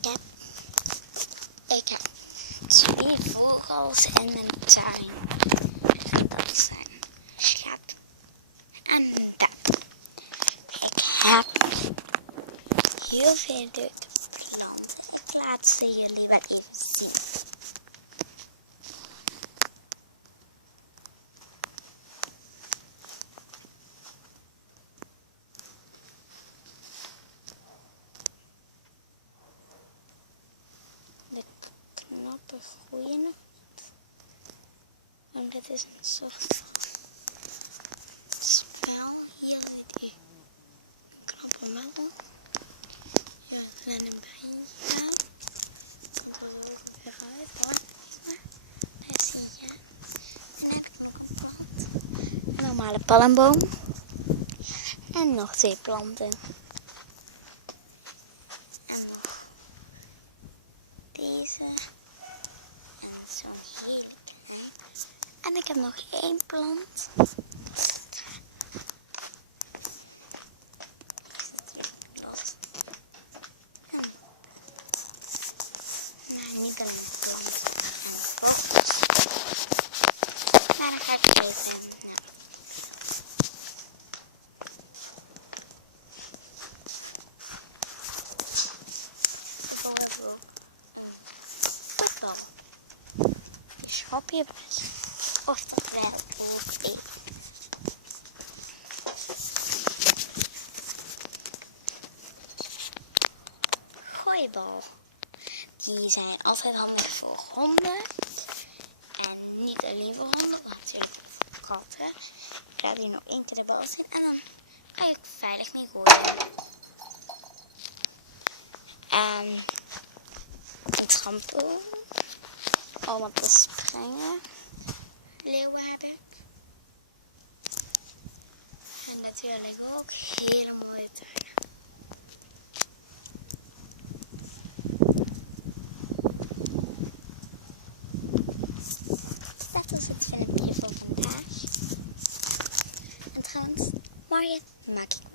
Ik heb 2 vogels in mijn tuin. En dat zijn schep en bek. Ik heb heel veel leuke planten. Ik laat ze jullie wel even zien. De knoppen groeien nog niet. Want dit is een soort spel. Hier ziet u knoppen wel. Hier zijn een beetje. Komt er ook weer uit. Hoor. Daar zie je. En dan heb ik nog een plant. Een normale palmboom. En nog 2 planten. En nog deze. En zo'n hele klein. En ik heb nog 1 plant. Nou, nu kan ik de planten en box. Maar dan ga ik even voetbal. Schop je best. Of dat werkt ook even. Gooibal. Die zijn altijd handig voor honden. En niet alleen voor honden, maar natuurlijk ook voor katten. Ik laat hier nog 1 keer de bal zien en dan ga je ook veilig mee gooien. En een trampoline. Om op te springen. Leeuwen heb ik. En natuurlijk ook hele mooie tuinen. Dat was het filmpje voor vandaag. En trouwens, morgen maak ik